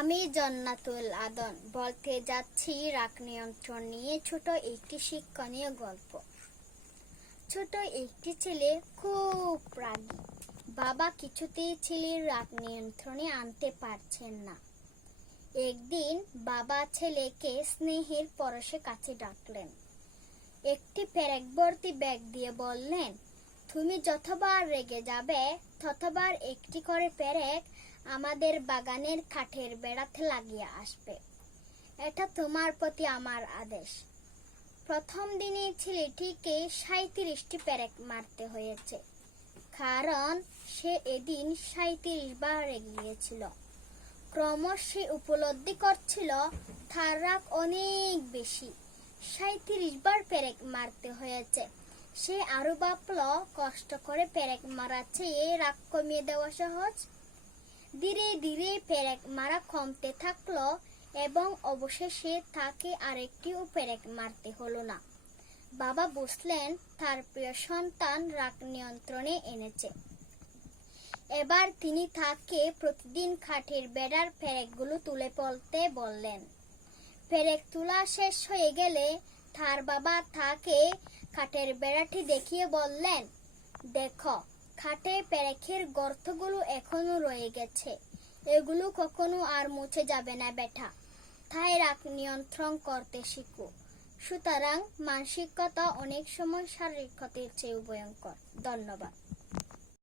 আমি জান্নাতুল আদন বলতে যাচ্ছি রাগ নিয়ন্ত্রণ নিয়ে ছোট একটি শিক্ষণীয় গল্প। ছোট একটি ছেলে খুব রাগী। বাবা কিছুতেই ছেলের রাগ নিয়ন্ত্রণে আনতে পারছেন না। একদিন বাবা ছেলেকে স্নেহের পরশে কাছে ডাকলেন। একটি পেরেক ভর্তি ব্যাগ দিয়ে বললেন, তুমি যতবার রেগে যাবে ততবার একটি করে পেরেক আমাদের বাগানের কাঠের বেড়াতে লাগিয়ে আসবে। এটা তোমার প্রতি আমার আদেশ। প্রথম দিনে ছেলেটিকে 37টি পেরেক মারতে হয়েছে, কারণ সে এদিন 37 বার রেগে গিয়েছিল। ক্রমশ সে উপলব্ধি করছিল তার রাগ অনেক বেশি। 37 বার পেরেক মারতে হয়েছে। সে আরো ভাবল, কষ্ট করে পেরেক মারা চেয়ে রাগ কমিয়ে দেওয়া সহজ। ধীরে ধীরে পেরেক মারা কমতে থাকলো এবং অবশেষে তাকে আরেকটিও পেরেক মারতে হলো না। বাবা বুঝলেন তার প্রিয় সন্তান রাগ নিয়ন্ত্রণে এনেছে। এবার তিনি তাকে প্রতিদিন কাঠের বেড়ার পেরেকগুলো তুলে ফেলতে বললেন। পেরেক তোলা শেষ হয়ে গেলে তার বাবা তাকে কাঠের বেড়াটি দেখিয়ে বললেন, দেখো, কাঠে পেরেকের গর্তগুলো এখনো রয়ে গেছে। এগুলো কখনো আর মুছে যাবে না বেটা। তাই রাগ নিয়ন্ত্রণ করতে শিখো। সুতরাং মানসিকতা অনেক সময় শারীরিক ক্ষতির চেয়ে ভয়ঙ্কর। ধন্যবাদ।